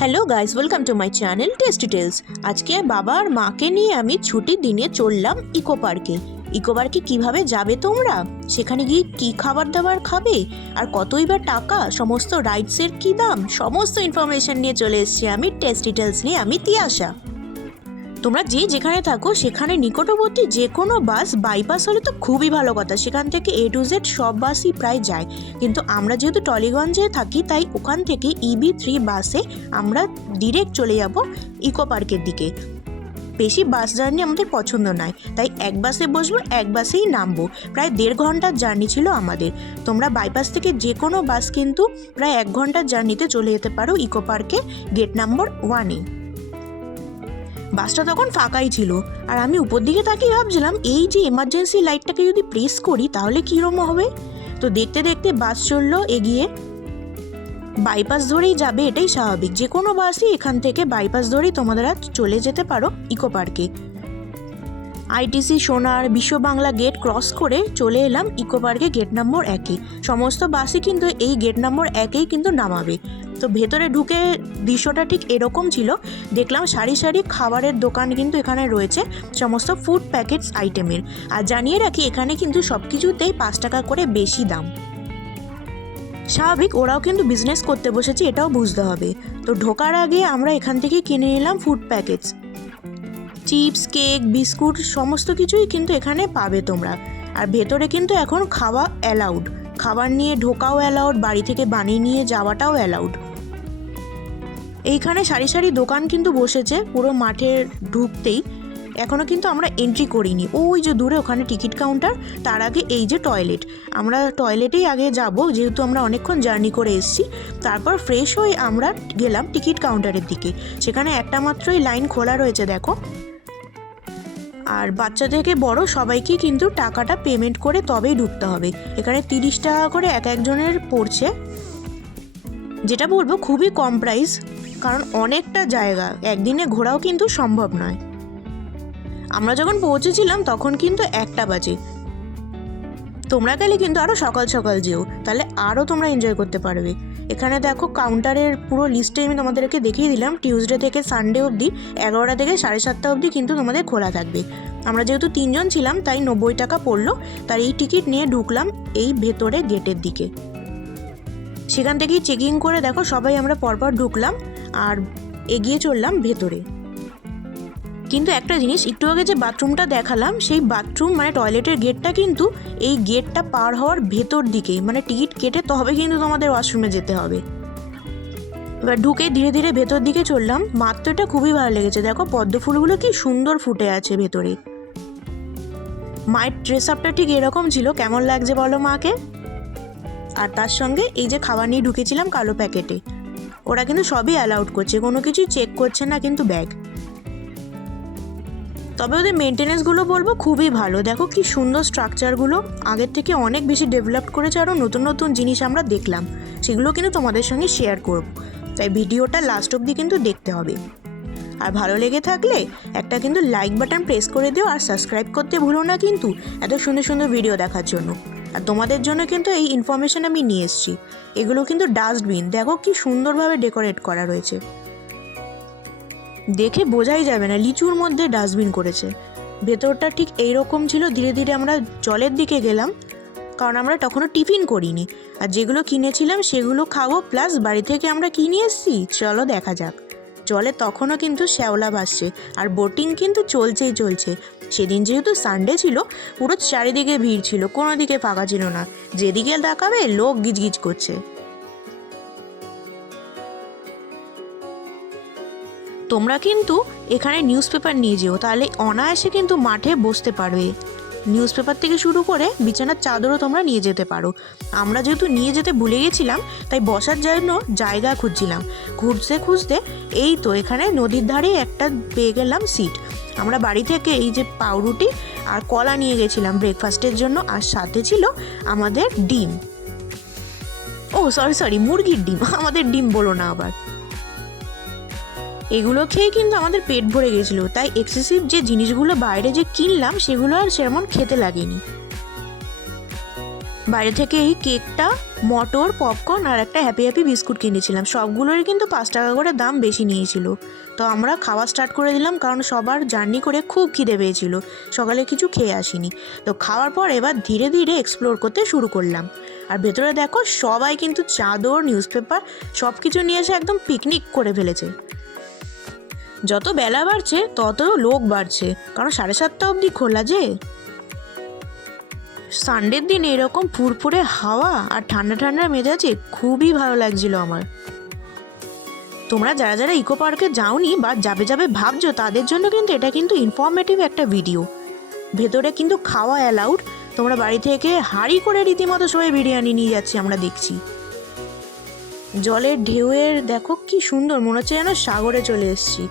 Hello guys, welcome to my channel tasty tales. আজকে বাবা আর মাকে নিয়ে আমি ছুটির দিনে চললাম ইকো পার্কে। ইকো পার্কে কীভাবে যাবে তোমরা, সেখানে গিয়ে কী খাবার দাবার খাবে, আর কতই বা টাকা, সমস্ত রাইডসের কী দাম, সমস্ত ইনফরমেশন নিয়ে চলে এসেছি আমি টেস্টি টেলস নিয়ে। আমি তিয়াশা। তোমরা যে যেখানে থাকো সেখানে নিকটবর্তী যে কোনো বাস বাইপাস হলে তো খুবই ভালো কথা, সেখান থেকে A to Z সব বাসই প্রায় যায়। কিন্তু আমরা যেহেতু টলিগঞ্জে থাকি তাই ওখান থেকে EB3 বাসে আমরা ডিরেক্ট চলে যাব ইকো পার্কের দিকে। বেশি বাস জার্নি আমাদের পছন্দ নয়, তাই এক বাসে বসবো, এক বাসেই নামবো। প্রায় 1.5 ঘন্টার জার্নি ছিল আমাদের। তোমরা বাইপাস থেকে যে কোনো বাস কিন্তু প্রায় 1 ঘন্টার জার্নিতে চলে যেতে পারো ইকো পার্কে গেট নাম্বার 1-এ। বাসটা তখন ফাঁকাই ছিল, আর আমি উপর দিকে তাকিয়ে ভাবছিলাম এই যে এমার্জেন্সি লাইটটাকে যদি প্রেস করি তাহলে কীরকম হবে। তো দেখতে দেখতে বাস চললো এগিয়ে। বাইপাস ধরেই যাবে, এটাই স্বাভাবিক। যে কোনো বাসই এখান থেকে বাইপাস ধরেই তোমরা চলে যেতে পারো ইকো পার্কে। ITC, সোনার, বিশ্ব বাংলা গেট ক্রস করে চলে এলাম ইকো পার্কে গেট নম্বর 1-এ। সমস্ত বাসই কিন্তু এই গেট নম্বর 1-এই কিন্তু নামাবে। তো ভেতরে ঢুকে দৃশ্যটা ঠিক এরকম ছিল। দেখলাম সারি সারি খাবারের দোকান কিন্তু এখানে রয়েছে, সমস্ত ফুড প্যাকেটস আইটেমের। আর জানিয়ে রাখি, এখানে কিন্তু সব কিছুতেই 5 টাকা করে বেশি দাম। স্বাভাবিক, ওরাও কিন্তু বিজনেস করতে বসেছে, এটাও বুঝতে হবে। তো ঢোকার আগে আমরা এখান থেকে কিনে নিলাম food packets. Chips, cake, biscuit সমস্ত কিছুই কিন্তু এখানে পাবে তোমরা। আর ভেতরে কিন্তু এখন খাওয়া অ্যালাউড, খাবার নিয়ে ঢোকাও অ্যালাউড, বাড়ি থেকে বানিয়ে নিয়ে যাওয়াটাও অ্যালাউড। এইখানে সারি সারি দোকান কিন্তু বসেছে পুরো মাঠের ঢুকতেই। এখনও কিন্তু আমরা এন্ট্রি করিনি, ওই যে দূরে ওখানে টিকিট কাউন্টার, তার আগে এই যে টয়লেট। আমরা টয়লেটেই আগে যাব, যেহেতু আমরা অনেকক্ষণ জার্নি করে এসেছি। তারপর ফ্রেশ হয়ে আমরা গেলাম টিকিট কাউন্টারের দিকে। সেখানে একটা মাত্রই লাইন খোলা রয়েছে দেখো। আর বাচ্চা থেকে বড় সবাইকে কিন্তু টাকাটা পেমেন্ট করে তবেই ঢুকতে হবে। এখানে 30 টাকা করে এক একজনের পড়ছে, যেটা বলবো খুবই কম প্রাইস, কারণ অনেকটা জায়গা একদিনে ঘোরাও কিন্তু সম্ভব নয়। আমরা যখন পৌঁছেছিলাম তখন কিন্তু 1টা বাজে। তোমরা গেলে কিন্তু আরও সকাল সকাল যেও, তাহলে আরও তোমরা এনজয় করতে পারবে। এখানে দেখো কাউন্টারের পুরো লিস্টে আমি তোমাদেরকে দেখিয়ে দিলাম। টিউসডে থেকে সানডে অবধি 11টা থেকে 7:30 অবধি কিন্তু তোমাদের খোলা থাকবে। আমরা যেহেতু 3 জন ছিলাম তাই 90 টাকা পড়লো। তার এই টিকিট নিয়ে ঢুকলাম এই ভেতরে গেটের দিকে। সেখান থেকেই চেকিং করে দেখো সবাই আমরা পরপর ঢুকলাম আর এগিয়ে চললাম ভেতরে। কিন্তু একটা জিনিস, একটু আগে যে বাথরুমটা দেখালাম, সেই বাথরুম মানে টয়লেটের গেটটা কিন্তু এই গেটটা পার হওয়ার ভেতর দিকে, মানে টিকিট কেটে তবে কিন্তু তোমাদের ওয়াশরুমে যেতে হবে। এবার ঢুকে ধীরে ধীরে ভেতর দিকে চললাম। মাত্র এটা খুবই ভালো লেগেছে, দেখো পদ্ম ফুলগুলো কি সুন্দর ফুটে আছে ভেতরে। মায়ের ড্রেস আপটা ঠিক এরকম ছিল, কেমন লাগছে বলো মাকে। আর তার সঙ্গে এই যে খাবার নিয়ে ঢুকেছিলাম কালো প্যাকেটে, ওরা কিন্তু সবই অ্যালাউড করছে, কোনো কিছুই চেক করছে না কিন্তু ব্যাগ। তবে ওদের মেনটেনেন্সগুলো বলবো খুবই ভালো। দেখো কি সুন্দর স্ট্রাকচারগুলো, আগের থেকে অনেক বেশি ডেভেলপ করেছে। আরও নতুন নতুন জিনিস আমরা দেখলাম, সেগুলো কিন্তু তোমাদের সঙ্গে শেয়ার করব। তাই ভিডিওটা লাস্ট অবধি কিন্তু দেখতে হবে। আর ভালো লেগে থাকলে একটা কিন্তু লাইক বাটন প্রেস করে দিও, আর সাবস্ক্রাইব করতে ভুলো না কিন্তু এত সুন্দর সুন্দর ভিডিও দেখার জন্য। আর তোমাদের জন্য কিন্তু এই ইনফরমেশন আমি নিয়ে এসেছি। এগুলো কিন্তু ডাস্টবিন, দেখো কি সুন্দরভাবে ডেকোরেট করা রয়েছে, দেখে বোঝাই যাবে না লিচুর মধ্যে ডাস্টবিন করেছে। ভেতরটা ঠিক এইরকম ছিল। ধীরে ধীরে আমরা জলের দিকে গেলাম, কারণ আমরা তখনও টিফিন করিনি। আর যেগুলো কিনেছিলাম সেগুলো খাবো, প্লাস বাড়ি থেকে আমরা কিনে এসেছি, চলো দেখা যাক। জলে তখনও কিন্তু শ্যাওলা ভাসছে, আর বোটিং কিন্তু চলছেই চলছে। সেদিন যেহেতু সানডে ছিল, পুরো চারিদিকে ভিড় ছিল, কোনো দিকে ফাঁকা ছিল না। যেদিকে তাকাবে লোক গিজগিজ করছে। তোমরা কিন্তু এখানে নিউজ পেপার নিয়ে যেও, তাহলে অনায়াসে কিন্তু মাঠে বসতে পারবে। নিউজ পেপার থেকে শুরু করে বিছানার চাদরও তোমরা নিয়ে যেতে পারো। আমরা যেহেতু নিয়ে যেতে ভুলে গেছিলাম তাই বসার জন্য জায়গা খুঁজছিলাম। খুঁজতে খুঁজতে এই তো এখানে নদীর ধারে একটা পেয়ে গেলাম সিট। আমরা বাড়ি থেকে এই যে পাউরুটি আর কলা নিয়ে গেছিলাম ব্রেকফাস্টের জন্য, আর সাথে ছিল আমাদের ডিম। ও সরি, মুরগির ডিম, আমাদের ডিম বলো না আবার। এগুলো খেয়ে কিন্তু আমাদের পেট ভরে গেছিলো, তাই এক্সেসিভ যে জিনিসগুলো বাইরে যে কিনলাম সেগুলো আর সেরকম খেতে লাগেনি। বাইরে থেকে এই কেকটা, মটর, পপকর্ন আর একটা হ্যাপি হ্যাপি বিস্কুট কিনেছিলাম। সবগুলোরই কিন্তু 5 টাকা করে দাম বেশি নিয়েছিল। তো আমরা খাওয়া স্টার্ট করে দিলাম, কারণ সবার জার্নি করে খুব খিদে পেয়েছিল, সকালে কিছু খেয়ে আসিনি। তো খাওয়ার পর এবার ধীরে ধীরে এক্সপ্লোর করতে শুরু করলাম। আর ভেতরে দেখো সবাই কিন্তু চাদর, নিউজ পেপার সব কিছু নিয়ে এসে একদম পিকনিক করে ফেলেছে। যত বেলা বাড়ছে তত লোক বাড়ছে, কারণ 7:30 অবধি খোলা যে। সানডের দিন এরকম ফুরফুরে হাওয়া আর ঠান্ডা ঠান্ডা মেজাজে খুবই ভালো লাগছিল আমার। তোমরা যারা যারা ইকো পার্কে যাওনি বা যাবে যাবে ভাবছো, তাদের জন্য কিন্তু এটা কিন্তু ইনফরমেটিভ একটা ভিডিও। ভেতরে কিন্তু খাওয়া অ্যালাউড, তোমরা বাড়ি থেকে হাঁড়ি করে রীতিমতো সবাই বিরিয়ানি নিয়ে যাচ্ছি আমরা দেখছি। জলের ঢেউয়ের দেখো কি সুন্দর, মনে হচ্ছে যেন সাগরে চলে এসেছি।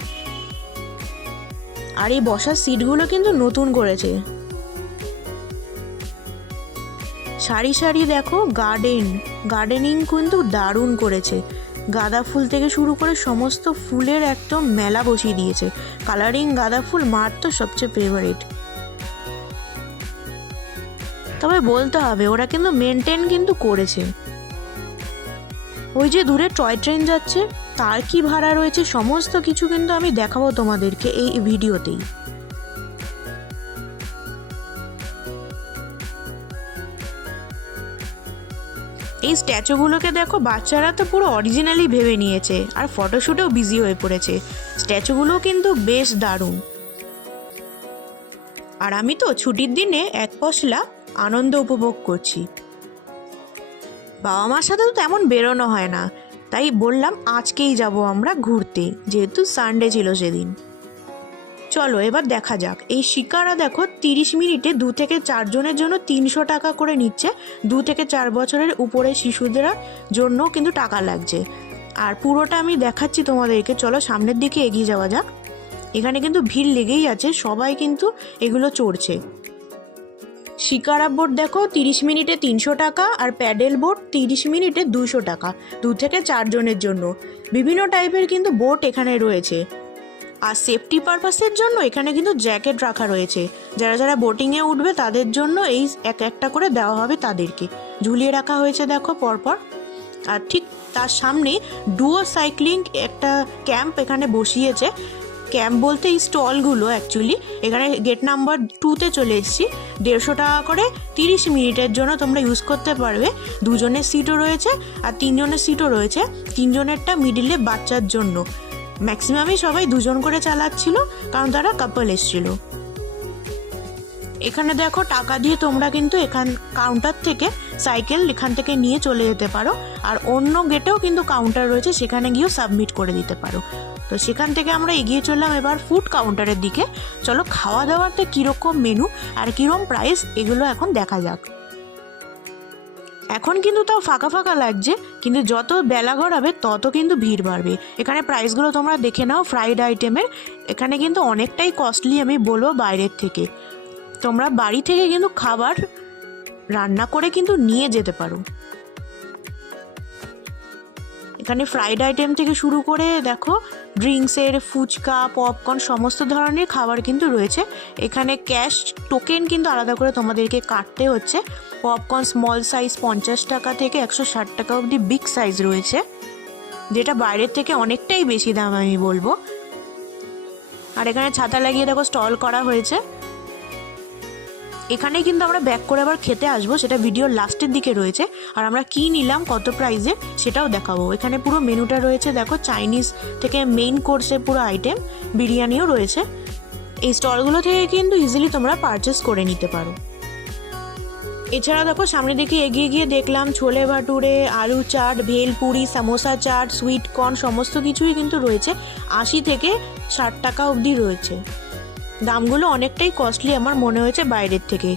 আর এই বসার সিটগুলো কিন্তু নতুন করেছে। সারি সারি দেখো গার্ডেনিং কিন্তু দারুণ করেছে। গাঁদা ফুল থেকে শুরু করে সমস্ত ফুলের একদম মেলা বসিয়ে দিয়েছে। কালারিং গাঁদা ফুল মার তো সবচেয়ে ফেভারিট। তবে বলতে হবে ওরা কিন্তু মেনটেন কিন্তু করেছে। ওই যে দূরে টয় ট্রেন যাচ্ছে, তার কি ভাড়া রয়েছে সমস্ত কিছু কিন্তু আমি দেখাবো তোমাদেরকে এই ভিডিওতেই। এই স্ট্যাচুগুলোকে দেখো, বাচ্চারা তো পুরো অরিজিনালি ভেবে নিয়েছে আর ফটোশ্যুটেও বিজি হয়ে পড়েছে। স্ট্যাচুগুলো কিন্তু বেশ দারুণ। আর আমি তো ছুটির দিনে এক পশলা আনন্দ উপভোগ করছি। বাবা মার সাথে তো তেমন বেরোনো হয় না, তাই বললাম আজকেই যাব আমরা ঘুরতে, যেহেতু সানডে ছিল সেদিন। চলো এবার দেখা যাক। এই শিকারা দেখো 30 মিনিটে 2 থেকে 4 জনের জন্য 300 টাকা করে নিচ্ছে। 2 থেকে 4 বছরের উপরে শিশুদের জন্য কিন্তু টাকা লাগছে। আর পুরোটা আমি দেখাচ্ছি তোমাদেরকে, চলো সামনের দিকে এগিয়ে যাওয়া যাক। এখানে কিন্তু ভিড় লেগেই আছে, সবাই কিন্তু এগুলো চড়ছে। শিকারা বোট দেখো 30 মিনিটে 300 টাকা, আর প্যাডেল বোট 30 মিনিটে 200 টাকা, 2 থেকে 4 জনের জন্য। বিভিন্ন টাইপের কিন্তু বোট এখানে রয়েছে। আর সেফটি পারপাসের জন্য এখানে কিন্তু জ্যাকেট রাখা রয়েছে। যারা যারা বোটিংয়ে উঠবে তাদের জন্য এই এক একটা করে দেওয়া হবে, তাদেরকে ঝুলিয়ে রাখা হয়েছে দেখো পরপর। আর ঠিক তার সামনে ডুয়ো সাইক্লিং একটা ক্যাম্প এখানে বসিয়েছে। ক্যাম্প বলতে এই স্টলগুলো অ্যাকচুয়ালি। এখানে গেট নাম্বার 2-তে চলে এসেছি। 150 টাকা করে 30 মিনিটের জন্য তোমরা ইউজ করতে পারবে। 2 জনের সিটও রয়েছে আর 3 জনের সিটও রয়েছে। 3 জনেরটা মিডিলে বাচ্চার জন্য। ম্যাক্সিমামই সবাই 2 জন করে চালাচ্ছিল, কারণ তারা কাপল এসেছিল। এখানে দেখো টাকা দিয়ে তোমরা কিন্তু এখান কাউন্টার থেকে সাইকেল এখান থেকে নিয়ে চলে যেতে পারো। আর অন্য গেটেও কিন্তু কাউন্টার রয়েছে, সেখানে গিয়েও সাবমিট করে দিতে পারো। তো সেখান থেকে আমরা এগিয়ে চললাম এবার ফুড কাউন্টারের দিকে। চলো খাওয়া দাওয়াতে কীরকম মেনু আর কীরকম প্রাইস এগুলো এখন দেখা যাক। এখন কিন্তু তাও ফাঁকা ফাঁকা লাগছে, কিন্তু যত বেলা গড়াবে তত কিন্তু ভিড় বাড়বে। এখানে প্রাইসগুলো তোমরা দেখে নাও। ফ্রাইড আইটেমের এখানে কিন্তু অনেকটাই কস্টলি আমি বলবো বাইরের থেকে। তোমরা বাড়ি থেকে কিন্তু খাবার রান্না করে কিন্তু নিয়ে যেতে পারো। এখানে ফ্রাইড আইটেম থেকে শুরু করে দেখো ড্রিঙ্কসের, ফুচকা, পপকর্ন সমস্ত ধরনের খাবার কিন্তু রয়েছে। এখানে ক্যাশ টোকেন কিন্তু আলাদা করে তোমাদেরকে কাটতে হচ্ছে। পপকর্ন স্মল সাইজ 50 টাকা থেকে 160 টাকা অবধি বিগ সাইজ রয়েছে, যেটা বাইরের থেকে অনেকটাই বেশি দাম আমি বলবো। আর এখানে ছাতা লাগিয়ে দেখো স্টল করা হয়েছে। এখানেই কিন্তু আমরা ব্যাক করে আবার খেতে আসবো, সেটা ভিডিওর লাস্টের দিকে রয়েছে। আর আমরা কি নিলাম, কত প্রাইসে সেটাও দেখাবো। এখানে পুরো মেনুটা রয়েছে দেখো, চাইনিজ থেকে মেইন কোর্সে পুরো আইটেম, বিরিয়ানিও রয়েছে। এই স্টলগুলো থেকে কিন্তু ইজিলি তোমরা পারচেস করে নিতে পারো। এছাড়া দেখো সামনের দিকে এগিয়ে গিয়ে দেখলাম ছোলে ভাটুরে, আলু চাট, ভেলপুরি, সামোসা চাট, সুইট কর্ন সমস্ত কিছুই কিন্তু রয়েছে। 80 থেকে 60 টাকা অবধি রয়েছে। দামগুলো অনেকটাই কস্টলি আমার মনে হয়েছে বাইরের থেকে।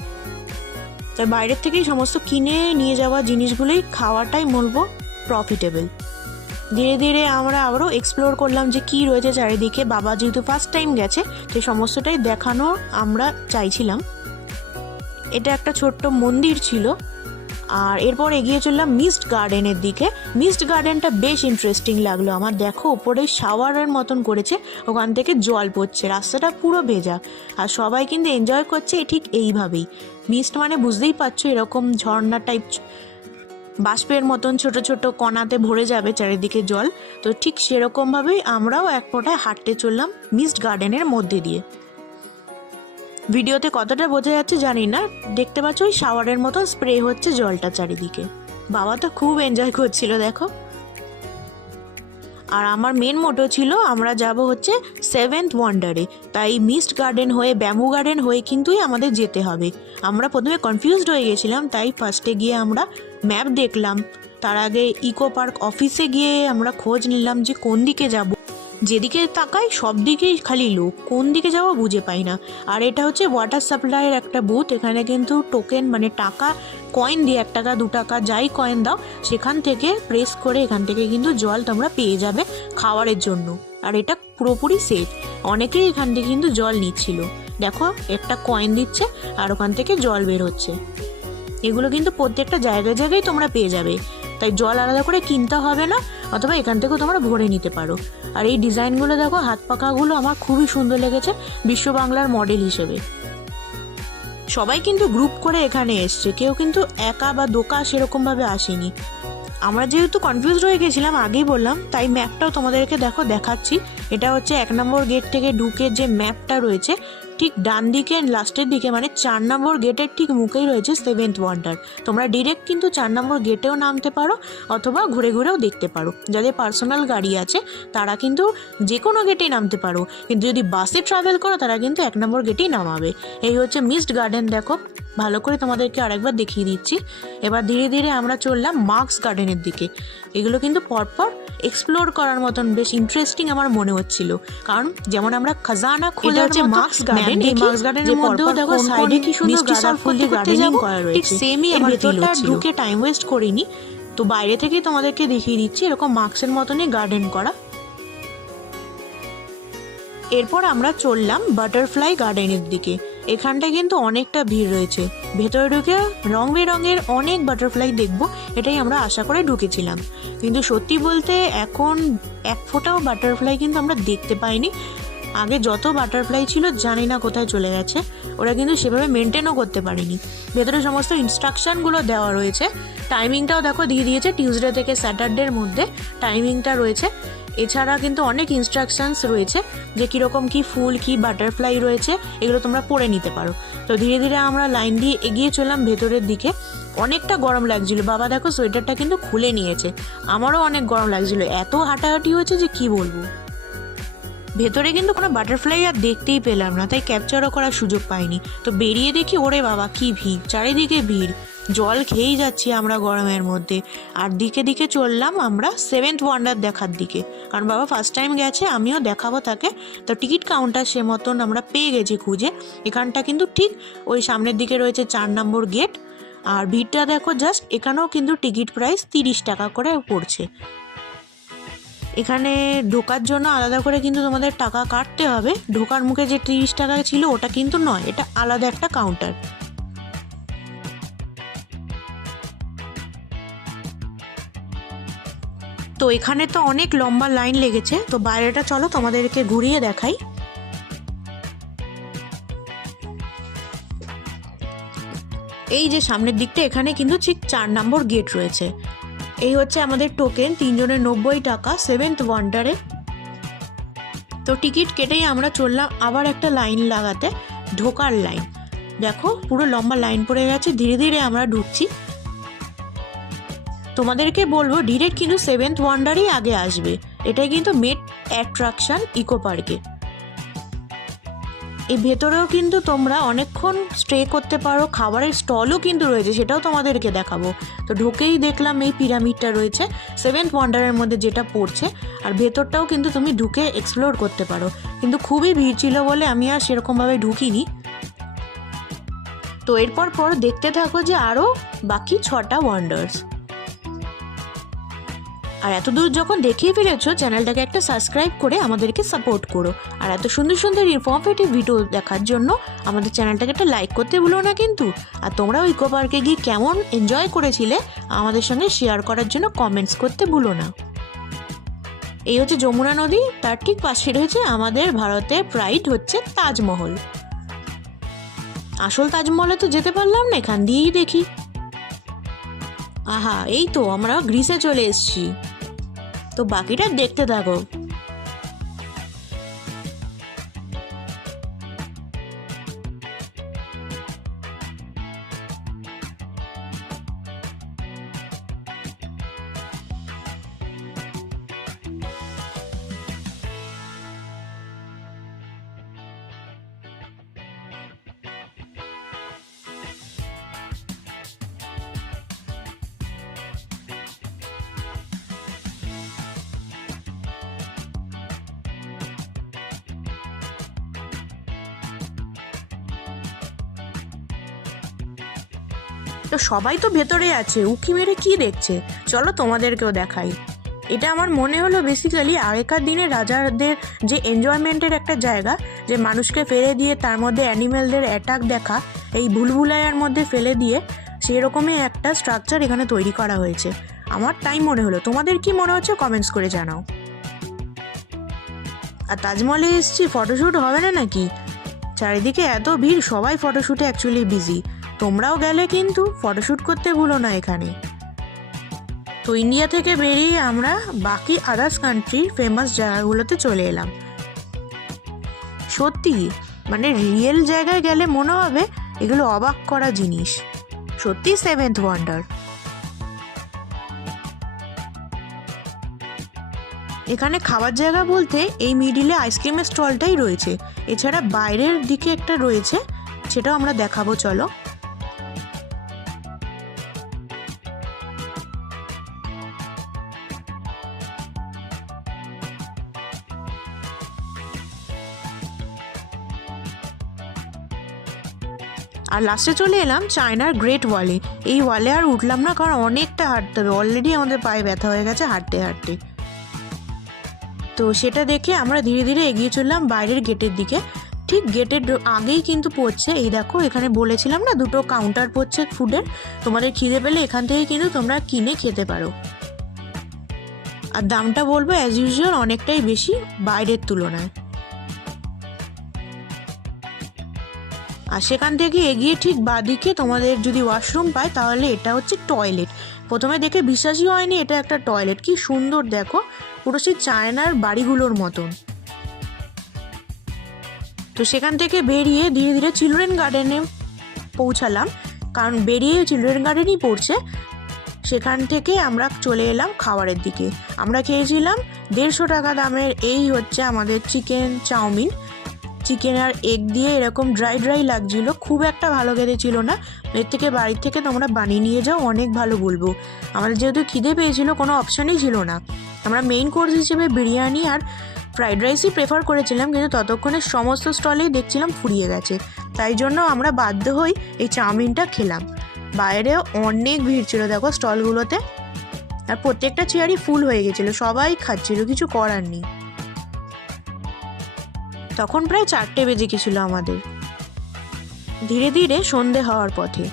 তাই বাইরের থেকেই সমস্ত কিনে নিয়ে যাওয়া জিনিসগুলোই খাওয়াটাই বলবো প্রফিটেবল। ধীরে ধীরে আমরা আবারও এক্সপ্লোর করলাম যে কী রয়েছে চারিদিকে। বাবা যেহেতু ফার্স্ট টাইম গেছে, সেই সমস্তটাই দেখানো আমরা চাইছিলাম। এটা একটা ছোট্ট মন্দির ছিল। আর এরপর এগিয়ে চললাম মিস্ট গার্ডেনের দিকে। মিস্ট গার্ডেনটা বেশ ইন্টারেস্টিং লাগলো আমার। দেখো ওপরে শাওয়ারের মতন করেছে, ওখান থেকে জল পড়ছে, রাস্তাটা পুরো ভেজা। আর সবাই কিন্তু এনজয় করছে ঠিক এইভাবেই। মিস্ট মানে বুঝতেই পারছো, এরকম ঝর্ণা টাইপ বাষ্পের মতন ছোট ছোট কণাতে ভরে যাবে চারিদিকে জল। তো ঠিক সেরকমভাবেই আমরাও এক ফোঁটায় হাঁটতে চললাম মিস্ট গার্ডেনের মধ্যে দিয়ে। ভিডিওতে কতটা বোঝা যাচ্ছে জানি না, দেখতে পাচ্ছ ওই শাওয়ারের মতন স্প্রে হচ্ছে জলটা চারিদিকে। বাবা তো খুব এনজয় করছিল দেখো। আর আমার মেন মোটো ছিল আমরা যাব হচ্ছে 7th ওয়ান্ডারে, তাই মিস্ট গার্ডেন হয়ে ব্যাম্বু গার্ডেন হয়ে কিন্তুই আমাদের যেতে হবে। আমরা প্রথমে কনফিউজড হয়ে গেছিলাম, তাই ফার্স্টে গিয়ে আমরা ম্যাপ দেখলাম, তার আগে ইকো পার্ক অফিসে গিয়ে আমরা খোঁজ নিলাম যে কোন দিকে যাব। যেদিকে তাকাই সব দিকেই খালি লোক, কোন দিকে যাবো বুঝে পাই না। আর এটা হচ্ছে ওয়াটার সাপ্লাইয়ের একটা বুথ, এখানে কিন্তু টোকেন মানে টাকা কয়েন দিয়ে 1 টাকা 2 টাকা যাই কয়েন দাও সেখান থেকে প্রেস করে এখান থেকে কিন্তু জল তোমরা পেয়ে যাবে খাওয়ারের জন্য। আর এটা পুরোপুরি সেফ, অনেকেই এখান থেকে কিন্তু জল নিচ্ছিল। দেখো একটা কয়েন দিচ্ছে আর ওখান থেকে জল বের হচ্ছে। এগুলো কিন্তু প্রত্যেকটা জায়গায় জায়গায় তোমরা পেয়ে যাবে, তাই জল আলাদা করে কিনতে হবে না, অথবা এখান থেকেও তোমরা ভরে নিতে পারো। আর এই ডিজাইনগুলো দেখো, হাত পাকাগুলো আমার খুবই সুন্দর লেগেছে বিশ্ব বাংলার মডেল হিসেবে। সবাই কিন্তু গ্রুপ করে এখানে এসছে, কেউ কিন্তু একা বা দোকা সেরকমভাবে আসেনি। আমরা যেহেতু কনফিউজ হয়ে গেছিলাম আগেই বললাম, তাই ম্যাপটাও তোমাদেরকে দেখো দেখাচ্ছি। এটা হচ্ছে 1 নম্বর গেট থেকে ঢুকে যে ম্যাপটা রয়েছে, ঠিক ডান দিকে লাস্টের দিকে মানে 4 নম্বর গেটের ঠিক মুখেই রয়েছে 7th ওয়ান্ডার। তোমরা ডিরেক্ট কিন্তু 4 নম্বর গেটেও নামতে পারো, অথবা ঘুরে ঘুরেও দেখতে পারো। যাদের পার্সোনাল গাড়ি আছে তারা কিন্তু যে কোনো গেটেই নামতে পারো, কিন্তু যদি বাসে ট্রাভেল করো তারা কিন্তু 1 নম্বর গেটেই নামাবে। এই হচ্ছে মিস্ট গার্ডেন, দেখো ভালো করে তোমাদেরকে আরেকবার দেখিয়ে দিচ্ছি। এবার ধীরে ধীরে আমরা চললাম মার্কস গার্ডেনের দিকে। এগুলো কিন্তু পরপর এক্সপ্লোর করার মতন বেশ ইন্টারেস্টিং আমার মনে হচ্ছিল, কারণ যেমন আমরা খাজানা খুলে হচ্ছে মার্কস গার্ডেন, এই মার্কস গার্ডেনের মধ্যেও দেখো সাইডে কি সুন্দর গাঁদা ফুল দিয়ে গার্ডেনিং করা রয়েছে। ঠিক সেমই আমার ভেতরটা ঢুকে টাইম ওয়েস্ট করিনি, তো বাইরে থেকেই তোমাদেরকে দেখিয়ে দিচ্ছি এরকম মার্কসের মতনই গার্ডেন করা। এরপর আমরা চললাম বাটারফ্লাই গার্ডেনের দিকে। এখানটায় কিন্তু অনেকটা ভিড় রয়েছে, ভেতরে ঢুকে রং বেরঙের অনেক বাটারফ্লাই দেখবো এটাই আমরা আশা করে ঢুকেছিলাম। কিন্তু সত্যি বলতে এখন 1 ফোঁটাও বাটারফ্লাই কিন্তু আমরা দেখতে পাইনি। আগে যত বাটারফ্লাই ছিল জানি না কোথায় চলে গেছে, ওরা কিন্তু সেভাবে মেনটেনও করতে পারেনি। ভেতরে সমস্ত ইনস্ট্রাকশানগুলো দেওয়া রয়েছে, টাইমিংটাও দেখো দিয়ে দিয়েছে, টিউসডে থেকে স্যাটারডের মধ্যে টাইমিংটা রয়েছে। এছাড়া কিন্তু অনেক ইনস্ট্রাকশানস রয়েছে যে কীরকম কী ফুল কী বাটারফ্লাই রয়েছে, এগুলো তোমরা পড়ে নিতে পারো। তো ধীরে ধীরে আমরা লাইন দিয়ে এগিয়ে চললাম ভেতরের দিকে। অনেকটা গরম লাগছিল, বাবা দেখো সোয়েটারটা কিন্তু খুলে নিয়েছে, আমারও অনেক গরম লাগছিল, এত হাঁটাহাঁটি হয়েছে যে কি বলবো। ভেতরে কিন্তু কোনো বাটারফ্লাই আর দেখতেই পেলাম না, তাই ক্যাপচারও করার সুযোগ পাইনি। তো বেরিয়ে দেখি ওরে বাবা কি ভিড়, চারিদিকে ভিড়, জল খেয়েই যাচ্ছি আমরা গরমের মধ্যে। আর দিকে দিকে চললাম আমরা 7th ওয়ান্ডার দেখার দিকে, কারণ বাবা ফার্স্ট টাইম গেছে, আমিও দেখাবো তাকে। তো টিকিট কাউন্টার সে মতন আমরা পেয়ে গেছি খুঁজে। এখানটা কিন্তু ঠিক ওই সামনের দিকে রয়েছে 4 নম্বর গেট। আর ভিড়টা দেখো জাস্ট, এখানেও কিন্তু টিকিট প্রাইস 30 টাকা করে পড়ছে। এখানে ঢোকার জন্য আলাদা করে কিন্তু তোমাদের টাকা কাটতে হবে, ঢোকার মুখে যে 30 টাকা ছিল ওটা কিন্তু নয়, এটা আলাদা একটা কাউন্টার। তো এখানে তো অনেক লম্বা লাইন লেগেছে, তো বাইরেটা চলো তোমাদেরকে ঘুরিয়ে দেখাই। এই যে সামনের দিকটা, এখানে কিন্তু ঠিক 4 নম্বর গেট রয়েছে। এই হচ্ছে আমাদের টোকেন, 3 জনের 90 টাকা 7th ওয়ান্ডারে। তো টিকিট কেটেই আমরা চললাম আবার একটা লাইন লাগাতে, ঢোকার লাইন। দেখো পুরো লম্বা লাইন পড়ে গেছে, ধীরে ধীরে আমরা ঢুকছি। তোমাদেরকে বলবো ডিরেক্ট কিন্তু 7th ওয়ান্ডারই আগে আসবে, এটাই কিন্তু মেন অ্যাট্রাকশন ইকো পার্কে। এই ভেতরেও কিন্তু তোমরা অনেকক্ষণ স্টে করতে পারো, খাবারের স্টলও কিন্তু রয়েছে, সেটাও তোমাদেরকে দেখাবো। তো ঢুকেই দেখলাম এই পিরামিডটা রয়েছে 7th ওয়ান্ডারের মধ্যে যেটা পড়ছে, আর ভেতরটাও কিন্তু তুমি ঢুকে এক্সপ্লোর করতে পারো, কিন্তু খুবই ভিড় ছিল বলে আমি আর সেরকমভাবে ঢুকিনি। তো এরপর দেখতে থাকো যে আরও বাকি 6টা ওয়ান্ডার্স। আর এত দূর যখন দেখিয়ে ফেলেছো, চ্যানেলটাকে একটা সাবস্ক্রাইব করে আমাদেরকে সাপোর্ট করো। আর এত সুন্দর সুন্দর ইনফরমেটিভ ভিডিও দেখার জন্য আমাদের চ্যানেলটাকে একটা লাইক করতে ভুলো না কিন্তু। আর তোমরাও ইকো পার্কে গিয়ে কেমন এনজয় করেছিলে আমাদের সঙ্গে শেয়ার করার জন্য কমেন্টস করতে ভুলো না। এই হচ্ছে যমুনা নদী, তার ঠিক পাশে রয়েছে আমাদের ভারতের প্রাইড হচ্ছে তাজমহল। আসল তাজমহলে তো যেতে পারলাম না, এখান দিয়েই দেখি। আহা, এই তো আমরা গ্রিসে চলে এসেছি। তো বাকিটা দেখতে থাকো। তো সবাই তো ভেতরে আছে, উঁকি মেরে কি দেখছে, চলো তোমাদেরকেও দেখাই। এটা আমার মনে হলো বেসিক্যালি আগেকার দিনে রাজাদের যে এনজয়মেন্টের একটা জায়গা, যে মানুষকে ফেলে দিয়ে তার মধ্যে অ্যানিমেলদের অ্যাটাক দেখা, এই ভুলভুলাইয়ার মধ্যে ফেলে দিয়ে সেরকমই একটা স্ট্রাকচার এখানে তৈরি করা হয়েছে। আমার তাই মনে হলো, তোমাদের কি মনে হচ্ছে কমেন্টস করে জানাও। আর তাজমহলে এসছি, ফটোশ্যুট হবে না নাকি? চারিদিকে এত ভিড়, সবাই ফটোশ্যুটে অ্যাকচুয়ালি বিজি। তোমরাও গেলে কিন্তু ফটোশ্যুট করতে ভুলো না এখানে। তো ইন্ডিয়া থেকে বেরিয়ে আমরা বাকি আদার্স কান্ট্রির ফেমাস জায়গাগুলোতে চলে এলাম। সত্যি মানে রিয়েল জায়গায় গেলে মনে হবে এগুলো অবাক করা জিনিস, সত্যি সেভেন্থ ওয়ান্ডার। এখানে খাবার জায়গা বলতে এই মিডিলে আইসক্রিমের স্টলটাই রয়েছে, এছাড়া বাইরের দিকে একটা রয়েছে, সেটাও আমরা দেখাবো, চলো। আর লাস্টে চলে এলাম চায়নার গ্রেট ওয়ালে। এই ওয়ালে আর উঠলাম না, কারণ অনেকটা হাঁটতে হবে, অলরেডি আমাদের পায়ে ব্যথা হয়ে গেছে হাঁটতে হাঁটতে। তো সেটা দেখে আমরা ধীরে ধীরে এগিয়ে চললাম বাইরের গেটের দিকে। ঠিক গেটের আগেই কিন্তু পড়ছে, এই দেখো এখানে বলেছিলাম না দুটো কাউন্টার পড়ছে ফুডের, তোমাদের খিদে পেলে এখান থেকে কিন্তু তোমরা কিনে খেতে পারো। আর দামটা বলবো অ্যাজ ইউজুয়াল অনেকটাই বেশি বাইরের তুলনায়। আর সেখান থেকে এগিয়ে ঠিক বাঁদিকে তোমাদের যদি ওয়াশরুম পায়, তাহলে এটা হচ্ছে টয়লেট। প্রথমে দেখে বিশ্বাসই হয়নি এটা একটা টয়লেট, কি সুন্দর দেখো, পুরো সেই চায়নার বাড়িগুলোর মতন। তো সেখান থেকে বেরিয়ে ধীরে ধীরে চিলড্রেন গার্ডেনে পৌঁছালাম, কারণ বেরিয়ে চিলড্রেন গার্ডেনই পড়ছে। সেখান থেকে আমরা চলে এলাম খাবারের দিকে। আমরা খেয়েছিলাম 150 টাকা দামের এই হচ্ছে আমাদের চিকেন চাউমিন। চিকেন আর এগ দিয়ে এরকম ড্রাই ড্রাই লাগছিল, খুব একটা ভালো খেতে ছিল না। এর থেকে বাড়ির থেকে তোমরা বানিয়ে নিয়ে যাও, অনেক ভালো বলবো। আমাদের যেহেতু খিদে পেয়েছিল, কোনো অপশানই ছিল না, আমরা মেইন কোর্স হিসেবে বিরিয়ানি আর ফ্রাইড রাইসই প্রেফার করেছিলাম, কিন্তু ততক্ষণে সমস্ত স্টলেই দেখছিলাম ফুরিয়ে গেছে, তাই জন্য আমরা বাধ্য হই এই চাউমিনটা খেলাম। বাইরে অনেক ভিড় ছিল দেখো স্টলগুলোতে, আর প্রত্যেকটা চেয়ারই ফুল হয়ে গেছিলো, সবাই খাচ্ছিল, কিছু করার নেই। তখন প্রায় 4টে বেজে গেছিল আমাদের, ধীরে ধীরে সন্ধে হওয়ার পথে।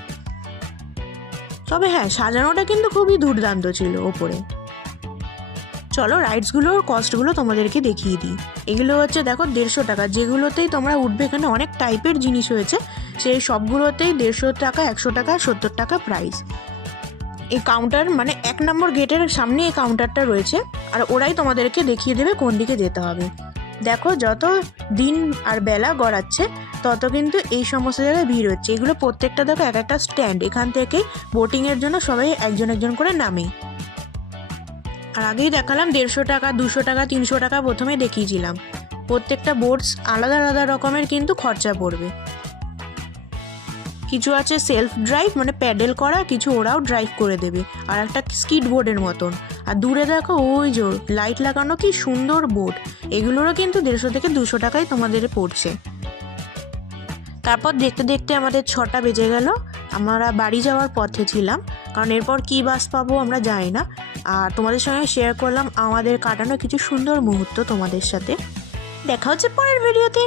তবে হ্যাঁ, সাজানোটা কিন্তু খুবই দুর্দান্ত ছিল ওপরে। চলো রাইডসগুলোর কস্টগুলো তোমাদেরকে দেখিয়ে দিই। এগুলো হচ্ছে দেখো 150 টাকা, যেগুলোতেই তোমরা উঠবে, এখানে অনেক টাইপের জিনিস হয়েছে, সেই সবগুলোতেই 150 টাকা, 100 টাকা, 70 টাকা প্রাইস। এই কাউন্টার মানে 1 নম্বর গেটের সামনে এই কাউন্টারটা রয়েছে, আর ওরাই তোমাদেরকে দেখিয়ে দেবে কোন দিকে যেতে হবে। দেখো যত দিন আর বেলা গড়াচ্ছে তত কিন্তু এই সমস্ত জায়গায় ভিড় হচ্ছে। এগুলো প্রত্যেকটা দেখো এক একটা স্ট্যান্ড, এখান থেকেই বোটিংয়ের জন্য সবাই একজন একজন করে নামে। আর আগেই দেখালাম 150 টাকা, 200 টাকা, 300 টাকা প্রথমে দেখিয়েছিলাম। প্রত্যেকটা বোটস আলাদা আলাদা রকমের কিন্তু খরচা পড়বে। কিছু আছে সেলফ ড্রাইভ মানে প্যাডেল করা, কিছু ওরাও ড্রাইভ করে দেবে, আর একটা স্কিড বোর্ডের মতন। আর দূরে দেখো ওই যে লাইট লাগানো, কি সুন্দর বোট। এগুলোরও কিন্তু 150 থেকে 200 টাকায় তোমাদের পড়ছে। তারপর দেখতে দেখতে আমাদের 6টা বেজে গেল, আমরা বাড়ি যাওয়ার পথে ছিলাম, কারণ এরপর কী বাস পাবো আমরা জানি না। আর তোমাদের সঙ্গে শেয়ার করলাম আমাদের কাটানো কিছু সুন্দর মুহূর্ত তোমাদের সাথে। দেখা হচ্ছে পরের ভিডিওতে।